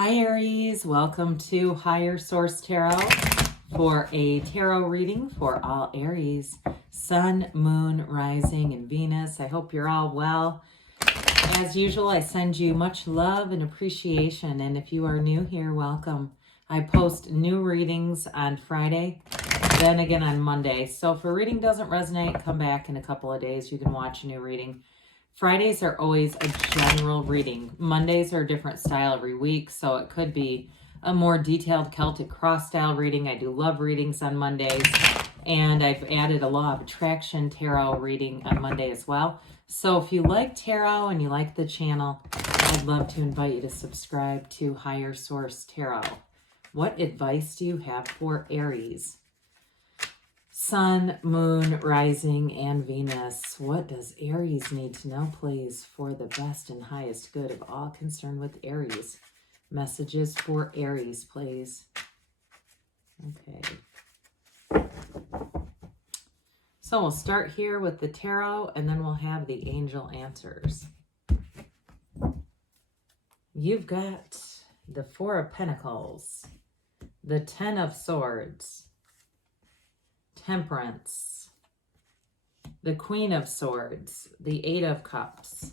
Hi Aries, welcome to Higher Source Tarot for a tarot reading for all Aries, Sun, Moon, Rising, and Venus. I hope you're all well. As usual, I send you much love and appreciation, and if you are new here, welcome. I post new readings on Friday, then again on Monday. So if a reading doesn't resonate, come back in a couple of days. You can watch a new reading. Fridays are always a general reading. Mondays are a different style every week, so it could be a more detailed Celtic cross style reading. I do love readings on Mondays, and I've added a law of attraction tarot reading on Monday as well. So if you like tarot and you like the channel, I'd love to invite you to subscribe to Higher Source Tarot. What advice do you have for Aries? Sun, Moon, Rising, and Venus. What does Aries need to know, please, for the best and highest good of all concerned with Aries? Messages for Aries, please. Okay. So we'll start here with the tarot, and then we'll have the angel answers. You've got the Four of Pentacles, the Ten of Swords, Temperance, the Queen of Swords, the Eight of Cups,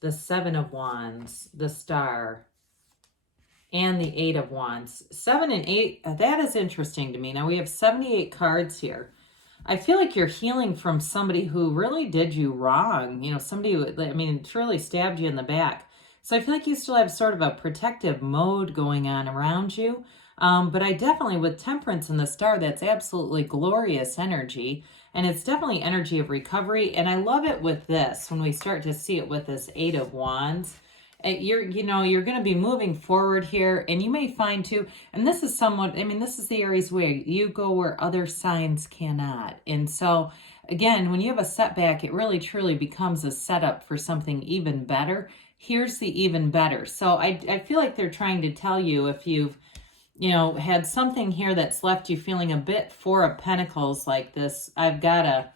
the Seven of Wands, the Star, and the Eight of Wands. 7 and 8, that is interesting to me. Now we have 78 cards here. I feel like you're healing from somebody who really did you wrong. You know, somebody who, I mean, truly stabbed you in the back. So I feel like you still have sort of a protective mode going on around you. But I definitely, with Temperance and the Star, that's absolutely glorious energy. And it's definitely energy of recovery. And I love it with this, when we start to see it with this Eight of Wands. You're going to be moving forward here. And you may find too, and this is somewhat, I mean, this is the Aries way. You go where other signs cannot. And so, again, when you have a setback, it really truly becomes a setup for something even better. Here's the even better. So I feel like they're trying to tell you, if you've had something here that's left you feeling a bit Four of Pentacles like this, I've got to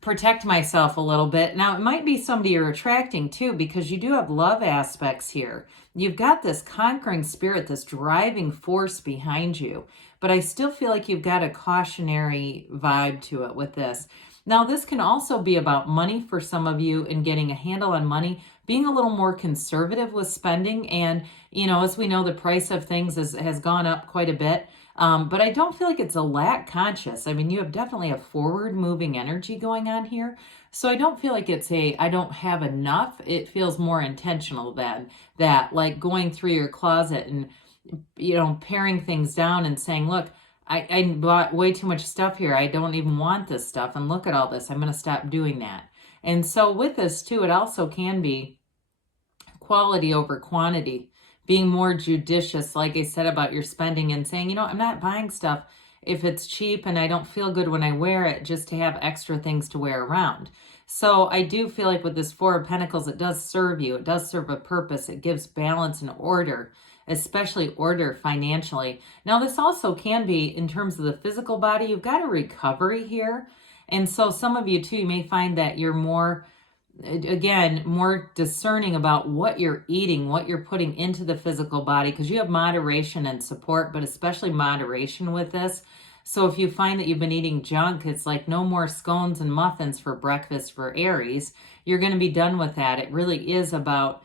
protect myself a little bit. Now, it might be somebody you're attracting too, because you do have love aspects here. You've got this conquering spirit, this driving force behind you, but I still feel like you've got a cautionary vibe to it with this. Now, this can also be about money for some of you and getting a handle on money, being a little more conservative with spending. And, as we know, the price of things has gone up quite a bit. But I don't feel like it's a lack conscious. I mean, you have definitely a forward moving energy going on here. So I don't feel like it's I don't have enough. It feels more intentional than that, like going through your closet and, paring things down and saying, look, I bought way too much stuff here. I don't even want this stuff. And look at all this. I'm going to stop doing that. And so with this too, it also can be quality over quantity, being more judicious, like I said, about your spending and saying, I'm not buying stuff if it's cheap and I don't feel good when I wear it, just to have extra things to wear around. So I do feel like with this Four of Pentacles, it does serve you. It does serve a purpose. It gives balance and order, especially order financially. Now, this also can be in terms of the physical body. You've got a recovery here. And so some of you too, you may find that you're more discerning about what you're eating, what you're putting into the physical body, because you have moderation and support, but especially moderation with this. So if you find that you've been eating junk, it's like no more scones and muffins for breakfast for Aries. You're going to be done with that. It really is about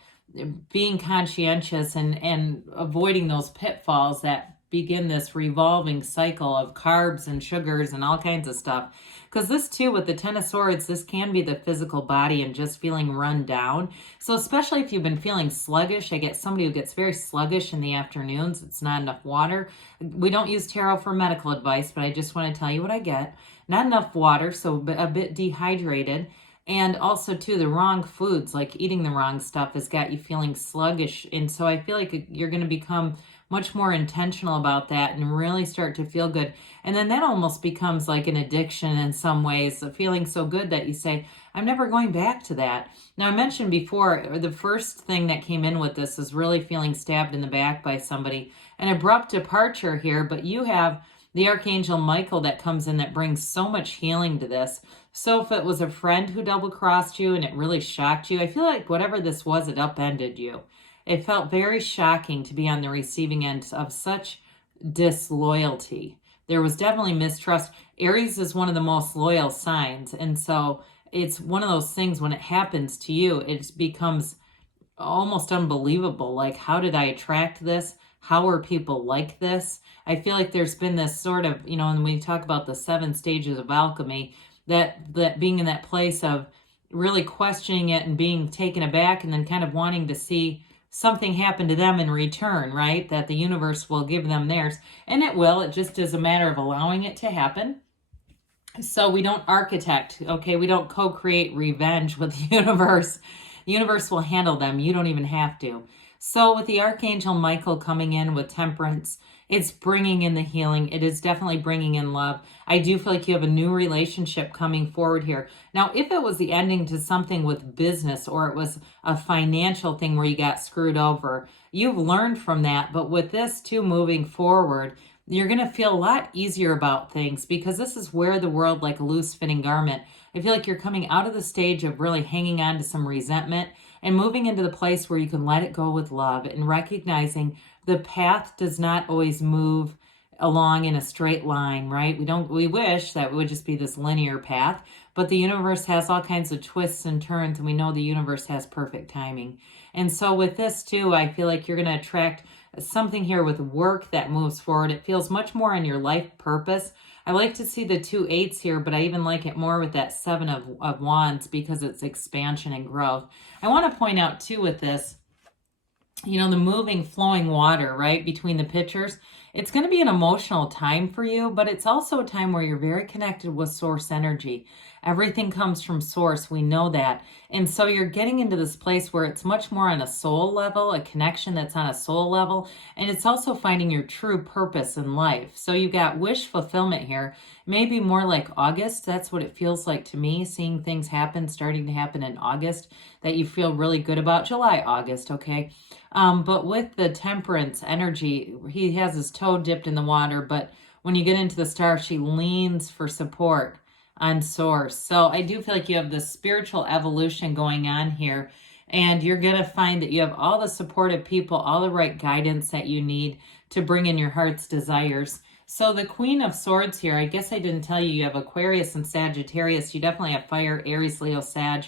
being conscientious and avoiding those pitfalls that begin this revolving cycle of carbs and sugars and all kinds of stuff. Because this too, with the Ten of Swords, this can be the physical body and just feeling run down. So especially if you've been feeling sluggish, I get somebody who gets very sluggish in the afternoons. It's not enough water. We don't use tarot for medical advice, but I just want to tell you what I get. Not enough water, so a bit dehydrated. And also, too, the wrong foods, like eating the wrong stuff, has got you feeling sluggish. And so I feel like you're going to become much more intentional about that and really start to feel good. And then that almost becomes like an addiction in some ways, feeling so good that you say, I'm never going back to that. Now, I mentioned before, the first thing that came in with this is really feeling stabbed in the back by somebody. An abrupt departure here, but you have the Archangel Michael that comes in that brings so much healing to this. So if it was a friend who double-crossed you and it really shocked you, I feel like whatever this was, it upended you. It felt very shocking to be on the receiving end of such disloyalty. There was definitely mistrust. Aries is one of the most loyal signs. And so it's one of those things when it happens to you, it becomes almost unbelievable. Like, how did I attract this? How are people like this? I feel like there's been this sort of, you know, and when we talk about the 7 stages of alchemy, that being in that place of really questioning it and being taken aback and then kind of wanting to see something happen to them in return, right? That the universe will give them theirs. And it will. It just is a matter of allowing it to happen. So we don't architect, okay? We don't co-create revenge with the universe. The universe will handle them. You don't even have to. So with the Archangel Michael coming in with temperance, it's bringing in the healing. It is definitely bringing in love. I do feel like you have a new relationship coming forward here. Now, if it was the ending to something with business or it was a financial thing where you got screwed over, you've learned from that. But with this too, moving forward, you're going to feel a lot easier about things because this is where the world, like a loose fitting garment, I feel like you're coming out of the stage of really hanging on to some resentment and moving into the place where you can let it go with love and recognizing the path does not always move along in a straight line, right? We wish that it would just be this linear path, but the universe has all kinds of twists and turns, and we know the universe has perfect timing. And so with this too, I feel like you're going to attract something here with work that moves forward. It feels much more on your life purpose. I like to see the 2 8s here, but I even like it more with that 7 of Wands because it's expansion and growth. I want to point out too with this, you know, the moving, flowing water, right, between the pictures. It's going to be an emotional time for you, but it's also a time where you're very connected with source energy. Everything comes from source. We know that. And so you're getting into this place where it's much more on a soul level, a connection that's on a soul level. And it's also finding your true purpose in life. So you got wish fulfillment here. Maybe more like August. That's what it feels like to me, seeing things happen, starting to happen in August that you feel really good about. July, August, okay? But with the temperance energy, he has his toe dipped in the water, but when you get into the star, she leans for support on source. So I do feel like you have this spiritual evolution going on here, and you're going to find that you have all the supportive people, all the right guidance that you need to bring in your heart's desires. So the Queen of Swords here, I guess I didn't tell you, you have Aquarius and Sagittarius. You definitely have fire, Aries, Leo, Sag,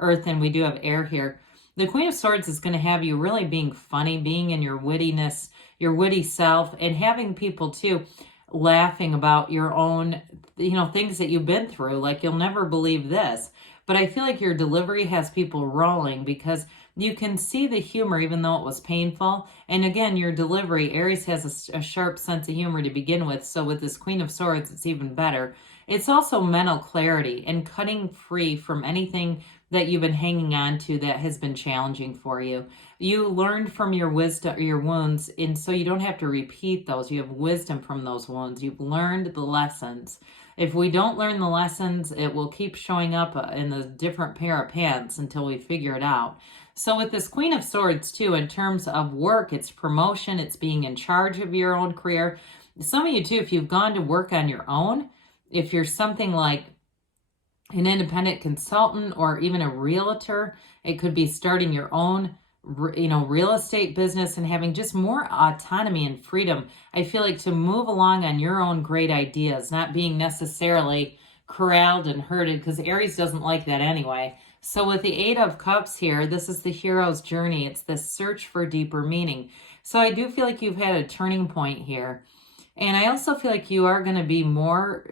Earth, and we do have air here. The Queen of Swords is going to have you really being funny, being in your wittiness, your witty self, and having people too laughing about your own, you know, things that you've been through. Like, you'll never believe this. But I feel like your delivery has people rolling because you can see the humor even though it was painful. And again, your delivery, Aries has a sharp sense of humor to begin with. So with this Queen of Swords, it's even better. It's also mental clarity and cutting free from anything that you've been hanging on to that has been challenging for you. You learned from your wisdom, your wounds, and so you don't have to repeat those. You have wisdom from those wounds. You've learned the lessons. If we don't learn the lessons, it will keep showing up in a different pair of pants until we figure it out. So with this Queen of Swords too, in terms of work, it's promotion, it's being in charge of your own career. Some of you too, if you've gone to work on your own, if you're something like an independent consultant or even a realtor, it could be starting your own, you know, real estate business and having just more autonomy and freedom. I feel like to move along on your own great ideas, not being necessarily corralled and herded, because Aries doesn't like that anyway. So with the 8 of Cups here, this is the hero's journey. It's the search for deeper meaning. So I do feel like you've had a turning point here. And I also feel like you are going to be more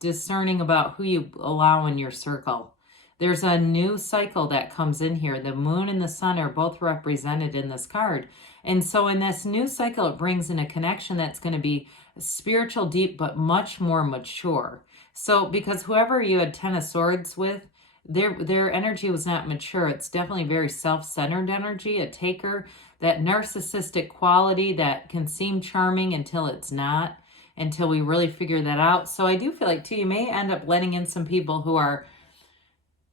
discerning about who you allow in your circle. There's a new cycle that comes in here. The moon and the sun are both represented in this card. And so in this new cycle, it brings in a connection that's going to be spiritual, deep, but much more mature. So because whoever you had 10 of Swords with, their energy was not mature. It's definitely very self-centered energy, a taker, that narcissistic quality that can seem charming until it's not, until we really figure that out. So I do feel like too, you may end up letting in some people who are,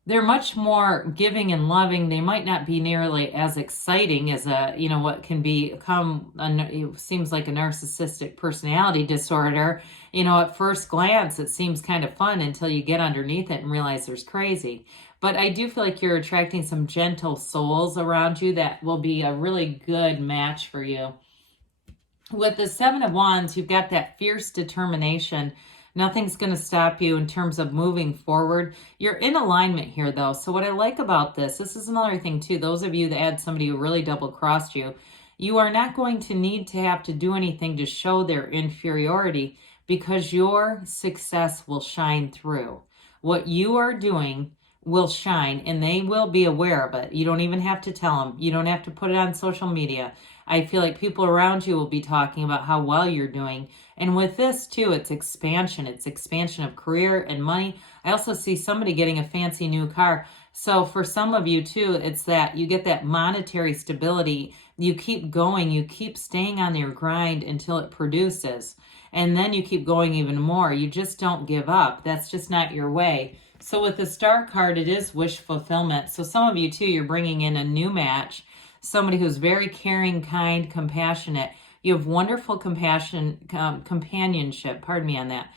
they're much more giving and loving. They might not be nearly as exciting as a, you know, what can become, it seems like a narcissistic personality disorder. You know, at first glance, it seems kind of fun until you get underneath it and realize there's crazy. But I do feel like you're attracting some gentle souls around you that will be a really good match for you. With the Seven of Wands, you've got that fierce determination. Nothing's going to stop you in terms of moving forward. You're in alignment here, though. So what I like about this is another thing, too. Those of you that had somebody who really double-crossed you, you are not going to need to have to do anything to show their inferiority because your success will shine through. What you are doing will shine, and they will be aware of it. You don't even have to tell them. You don't have to put it on social media. I feel like people around you will be talking about how well you're doing. And with this, too, it's expansion. It's expansion of career and money. I also see somebody getting a fancy new car. So for some of you, too, it's that you get that monetary stability. You keep going. You keep staying on your grind until it produces. And then you keep going even more. You just don't give up. That's just not your way. So with the Star card, it is wish fulfillment. So some of you, too, you're bringing in a new match. Somebody who's very caring, kind, compassionate. You have wonderful companionship, pardon me on that,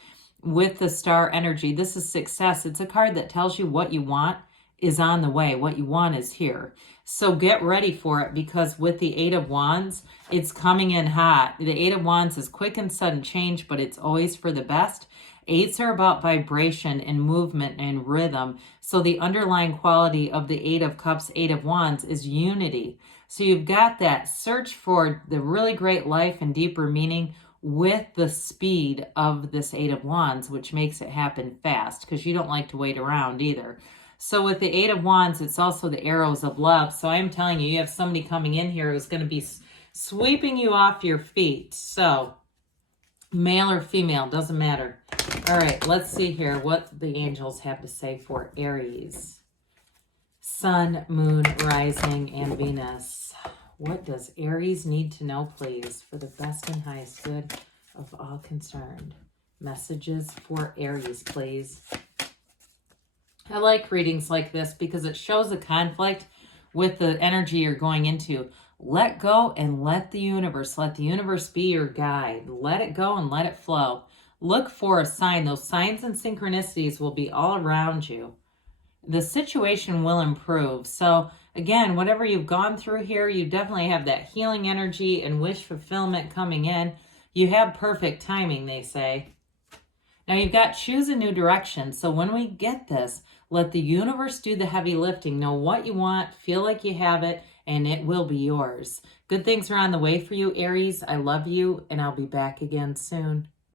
with the Star energy. This is success. It's a card that tells you what you want is on the way. What you want is here. So get ready for it, because with the Eight of Wands, it's coming in hot. The Eight of Wands is quick and sudden change, but it's always for the best. Eights are about vibration and movement and rhythm. So the underlying quality of the Eight of Cups, Eight of Wands is unity. So you've got that search for the really great life and deeper meaning with the speed of this Eight of Wands, which makes it happen fast because you don't like to wait around either. So with the Eight of Wands, it's also the arrows of love. So I'm telling you, you have somebody coming in here who's going to be sweeping you off your feet. So male or female, doesn't matter. All right, let's see here what the angels have to say for Aries. Sun, Moon, Rising, and Venus. What does Aries need to know, please, for the best and highest good of all concerned? Messages for Aries, please. I like readings like this because it shows a conflict with the energy you're going into. Let go and let the universe be your guide. Let it go and let it flow. Look for a sign. Those signs and synchronicities will be all around you. The situation will improve. So again, whatever you've gone through here, you definitely have that healing energy and wish fulfillment coming in. You have perfect timing, they say. Now you've got choose a new direction. So when we get this, let the universe do the heavy lifting. Know what you want, feel like you have it, and it will be yours. Good things are on the way for you, Aries. I love you, and I'll be back again soon.